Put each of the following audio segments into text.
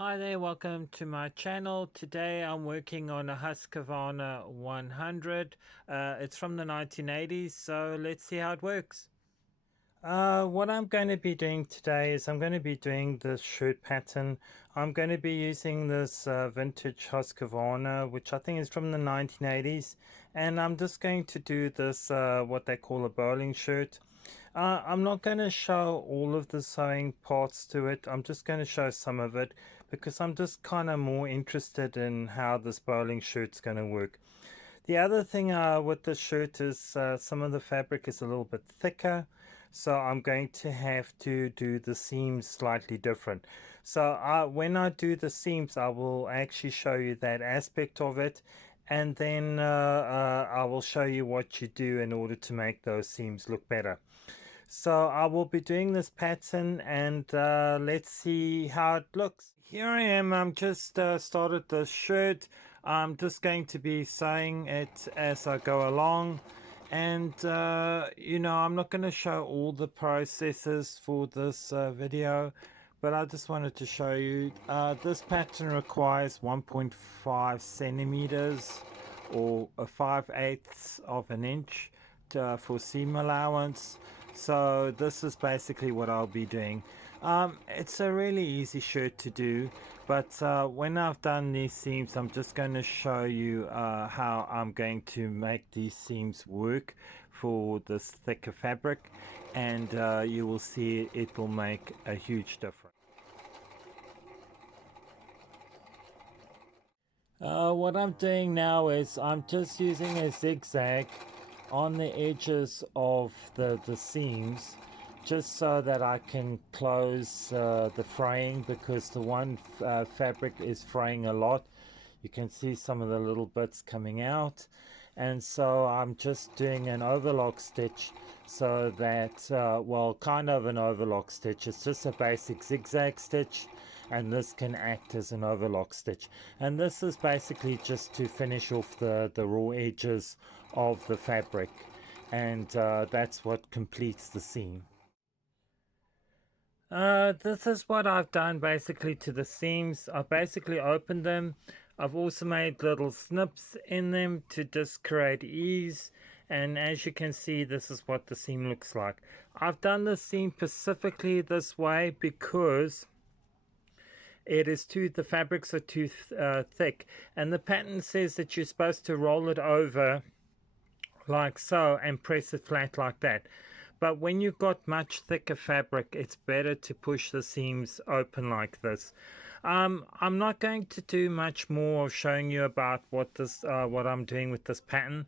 Hi there, welcome to my channel. Today I'm working on a Husqvarna 100. It's from the 1980s, so let's see how it works. What I'm going to be doing today is I'm going to be doing this shirt pattern. I'm going to be using this vintage Husqvarna, which I think is from the 1980s, and I'm just going to do this what they call a bowling shirt. I'm not going to show all of the sewing parts to it. I'm just going to show some of it because I'm just kind of more interested in how this bowling shirt's going to work. The other thing with the shirt is some of the fabric is a little bit thicker, so I'm going to have to do the seams slightly different. So when I do the seams, I will actually show you that aspect of it, and then I will show you what you do in order to make those seams look better. So I will be doing this pattern, and let's see how it looks. Here I am. I'm just started the shirt. I'm just going to be sewing it as I go along, and I'm not going to show all the processes for this video, but I just wanted to show you this pattern requires 1.5 centimeters or a 5/8 of an inch for seam allowance. So this is basically what I'll be doing. It's a really easy shirt to do, but when I've done these seams, I'm just going to show you how I'm going to make these seams work for this thicker fabric, and you will see it will make a huge difference. What I'm doing now is I'm just using a zigzag on the edges of the seams, just so that I can close the fraying, because the one fabric is fraying a lot. You can see some of the little bits coming out, and so I'm just doing an overlock stitch, so that well, kind of an overlock stitch. It's just a basic zigzag stitch, and this can act as an overlock stitch, and this is basically just to finish off the raw edges of the fabric, and that's what completes the seam. This is what I've done basically to the seams. I've basically opened them. I've also made little snips in them to just create ease, and as you can see, this is what the seam looks like. I've done the seam specifically this way because the fabrics are too thick, and the pattern says that you're supposed to roll it over like so and press it flat like that. But when you've got much thicker fabric, it's better to push the seams open like this. I'm not going to do much more of showing you about what I'm doing with this pattern.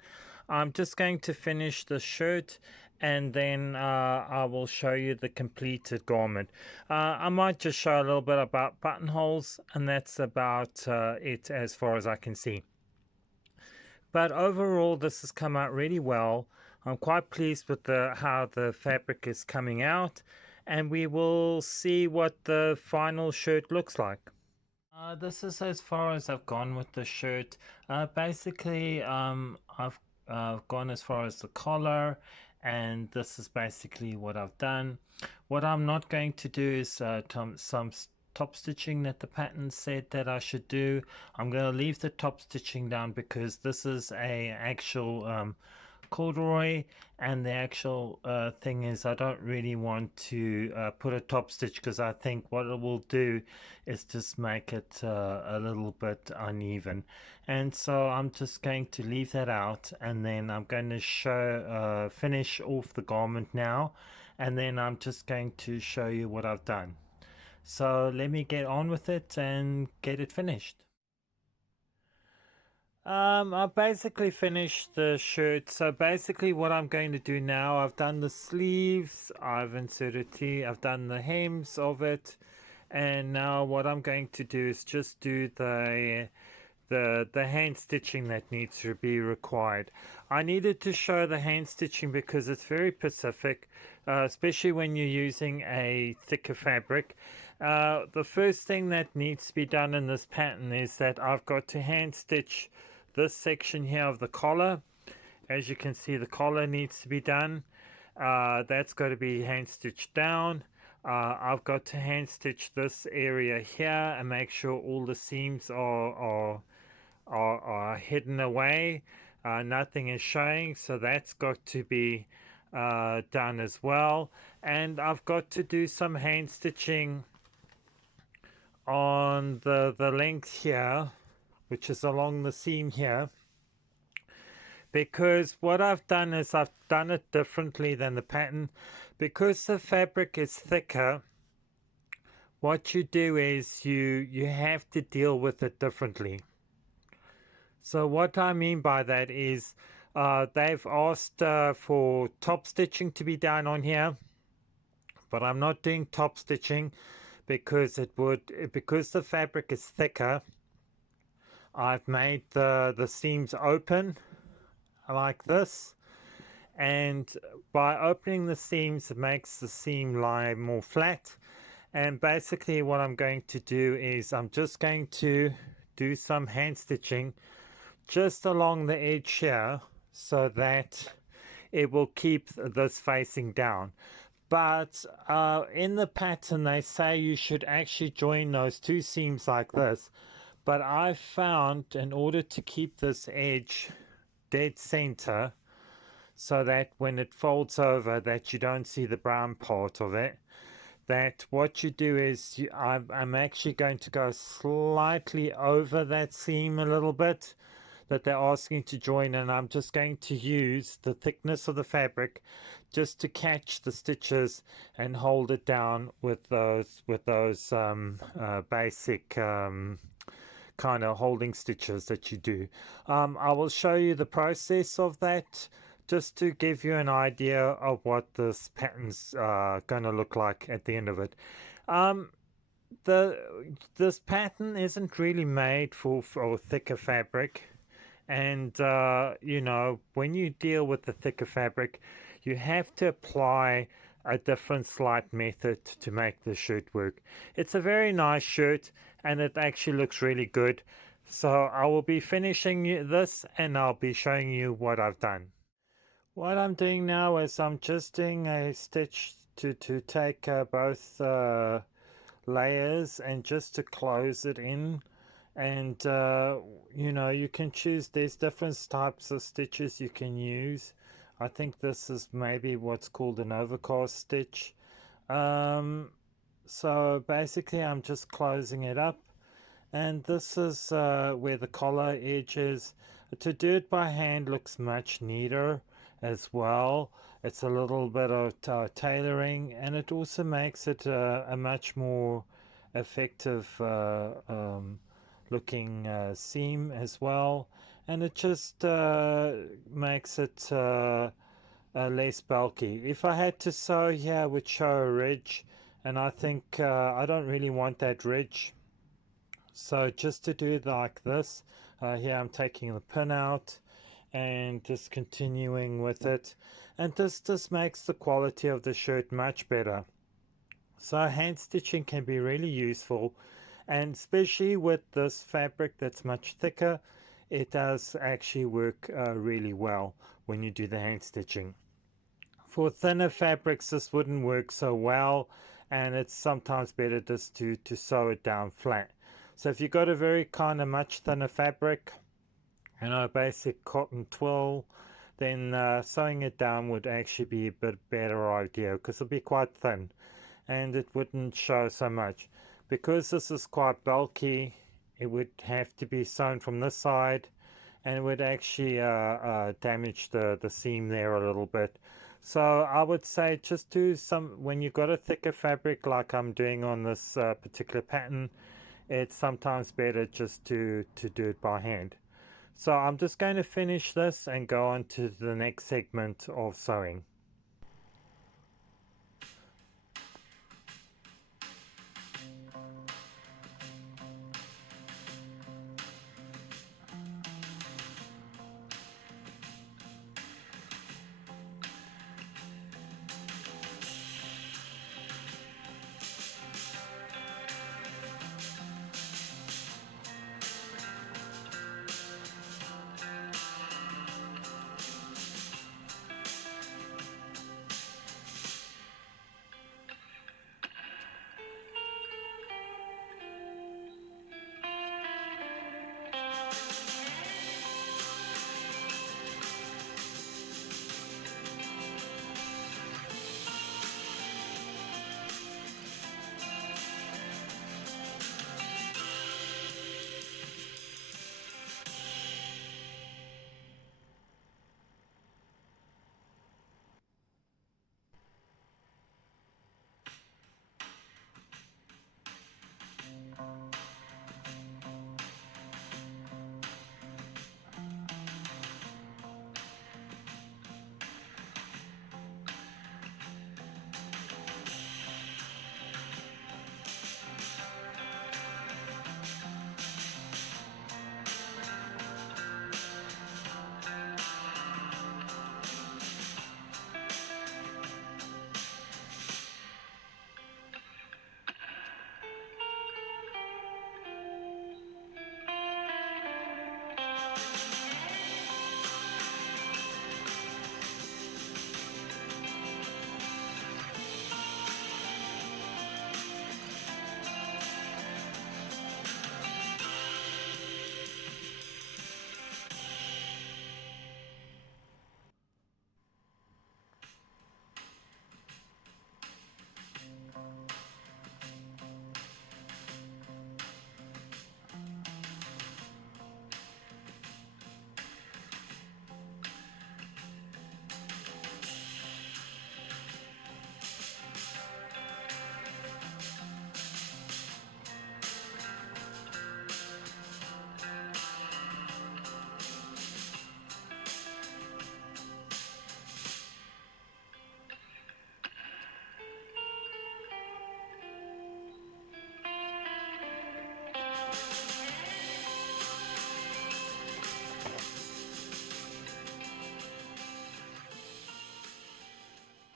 I'm just going to finish the shirt, and then I will show you the completed garment. I might just show a little bit about buttonholes, and that's about it as far as I can see. But overall, this has come out really well. I'm quite pleased with how the fabric is coming out, and we will see what the final shirt looks like. This is as far as I've gone with the shirt. Basically, I've gone as far as the collar, and this is basically what I've done. What I'm not going to do is some top stitching that the pattern said that I should do. I'm going to leave the top stitching down because this is a actual corduroy, and the actual thing is I don't really want to put a top stitch, because I think what it will do is just make it a little bit uneven, and so I'm just going to leave that out, and then I'm going to finish off the garment now, and then I'm just going to show you what I've done. So let me get on with it and get it finished. I've basically finished the shirt. So basically what I'm going to do now, I've done the sleeves, I've inserted T, I've done the hems of it, and now what I'm going to do is just do the hand stitching that needs to be required. I needed to show the hand stitching because it's very specific, especially when you're using a thicker fabric. The first thing that needs to be done in this pattern is that I've got to hand stitch this section here of the collar. As you can see, the collar needs to be done. That's got to be hand stitched down. I've got to hand stitch this area here and make sure all the seams are hidden away. Nothing is showing, so that's got to be done as well. And I've got to do some hand stitching on the length here, which is along the seam here, because what I've done is I've done it differently than the pattern. Because the fabric is thicker, what you do is you have to deal with it differently. So what I mean by that is they've asked for top stitching to be done on here, but I'm not doing top stitching because because the fabric is thicker. I've made the seams open like this, and by opening the seams it makes the seam lie more flat. And basically what I'm going to do is I'm just going to do some hand stitching just along the edge here so that it will keep this facing down. But in the pattern they say you should actually join those two seams like this, but I found in order to keep this edge dead center so that when it folds over that you don't see the brown part of it, that what you do is I'm actually going to go slightly over that seam a little bit that they're asking to join, and I'm just going to use the thickness of the fabric just to catch the stitches and hold it down with those basic kind of holding stitches that you do. I will show you the process of that just to give you an idea of what this pattern's going to look like at the end of it. This pattern isn't really made for thicker fabric, and you know, when you deal with the thicker fabric you have to apply a different slight method to make the shirt work. It's a very nice shirt and it actually looks really good. So I will be finishing this and I'll be showing you what I've done. What I'm doing now is I'm just doing a stitch to take both layers and just to close it in. And you know, you can choose, there's different types of stitches you can use. I think this is maybe what's called an overcast stitch. So basically I'm just closing it up, and this is where the collar edge is. To do it by hand looks much neater as well. It's a little bit of tailoring, and it also makes it a much more effective looking seam as well, and it just makes it less bulky. If I had to sew here, I would show a ridge, and I think I don't really want that ridge. So just to do it like this, here I'm taking the pin out and just continuing with it, and this makes the quality of the shirt much better. So hand stitching can be really useful, and especially with this fabric that's much thicker, it does actually work really well when you do the hand stitching. For thinner fabrics this wouldn't work so well, and it's sometimes better just to sew it down flat. So if you've got a very kind of much thinner fabric, you know, basic cotton twill, then sewing it down would actually be a bit better idea, because it'll be quite thin and it wouldn't show so much. Because this is quite bulky, it would have to be sewn from this side, and it would actually damage the seam there a little bit. So I would say just do some, when you've got a thicker fabric like I'm doing on this particular pattern, it's sometimes better just to do it by hand. So I'm just going to finish this and go on to the next segment of sewing.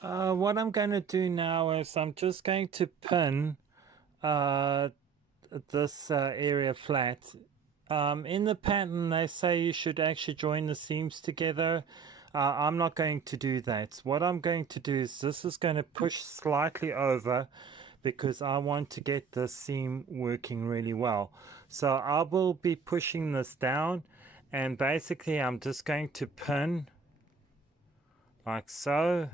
What I'm going to do now is I'm just going to pin uh, this area flat. In the pattern, they say you should actually join the seams together. I'm not going to do that. What I'm going to do is this is going to push slightly over because I want to get the seam working really well. So I will be pushing this down, and basically I'm just going to pin like so,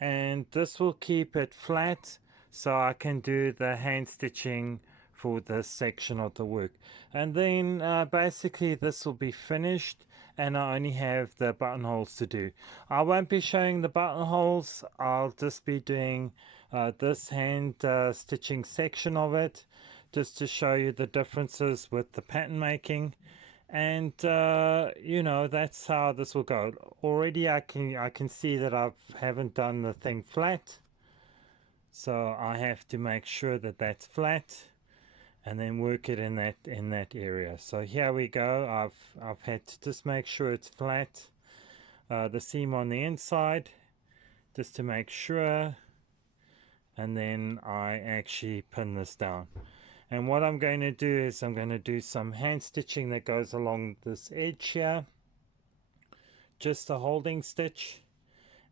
and this will keep it flat so I can do the hand stitching for this section of the work. And then basically this will be finished, and I only have the buttonholes to do. I won't be showing the buttonholes. I'll just be doing this hand stitching section of it, just to show you the differences with the pattern making. And you know, that's how this will go. Already I can see that I haven't done the thing flat, so I have to make sure that that's flat and then work it in that area. So here we go. I've had to just make sure it's flat, the seam on the inside, just to make sure, and then I actually pin this down. And what I'm going to do is I'm going to do some hand stitching that goes along this edge here, just a holding stitch,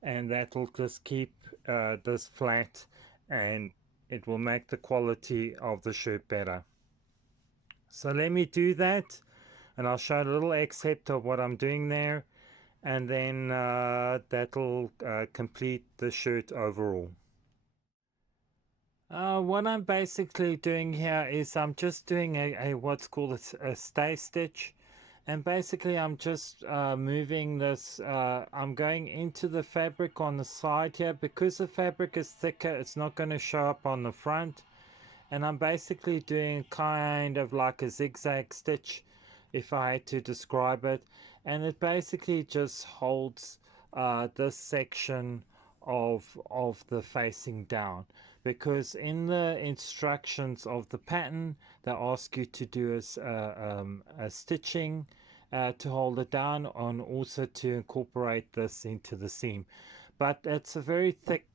and that will just keep this flat, and it will make the quality of the shirt better. So let me do that, and I'll show a little excerpt of what I'm doing there, and then that'll complete the shirt overall. What I'm basically doing here is I'm just doing a what's called a stay stitch, and basically I'm just moving this, I'm going into the fabric on the side here. Because the fabric is thicker, it's not going to show up on the front, and I'm basically doing kind of like a zigzag stitch, if I had to describe it, and it basically just holds this section of the facing down, because in the instructions of the pattern they ask you to do a stitching to hold it down, and also to incorporate this into the seam. But it's a very thick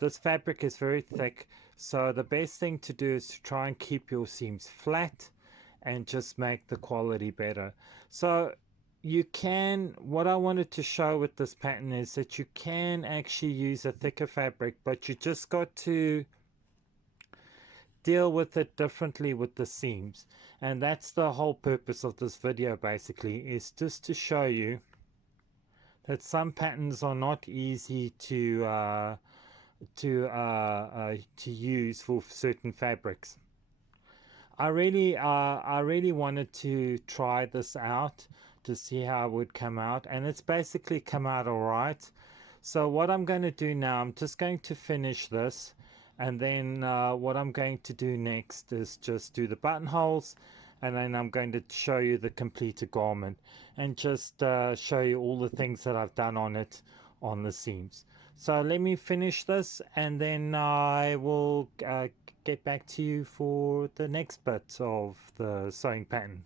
this fabric is very thick, so the best thing to do is to try and keep your seams flat and just make the quality better. So you can, what I wanted to show with this pattern is that you can actually use a thicker fabric, but you just got to deal with it differently with the seams. And that's the whole purpose of this video, basically, is just to show you that some patterns are not easy to use for certain fabrics. I really wanted to try this out to see how it would come out, and it's basically come out all right. So what I'm going to do now, I'm just going to finish this, and then what I'm going to do next is just do the buttonholes, and then I'm going to show you the completed garment, and just show you all the things that I've done on it on the seams. So let me finish this, and then I will get back to you for the next bit of the sewing pattern.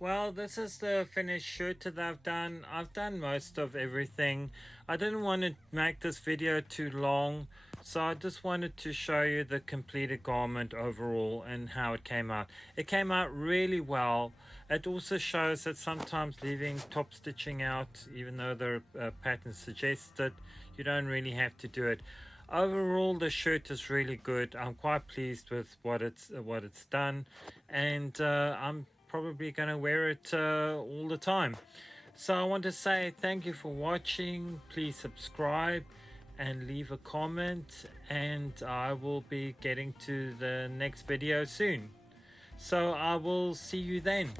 Well, this is the finished shirt that I've done. I've done most of everything. I didn't want to make this video too long, so I just wanted to show you the completed garment overall and how it came out. It came out really well. It also shows that sometimes leaving top stitching out, even though the pattern suggests it, you don't really have to do it. Overall, the shirt is really good. I'm quite pleased with what it's done, and I'm probably going to wear it all the time. So I want to say thank you for watching. Please subscribe and leave a comment, and I will be getting to the next video soon. So I will see you then.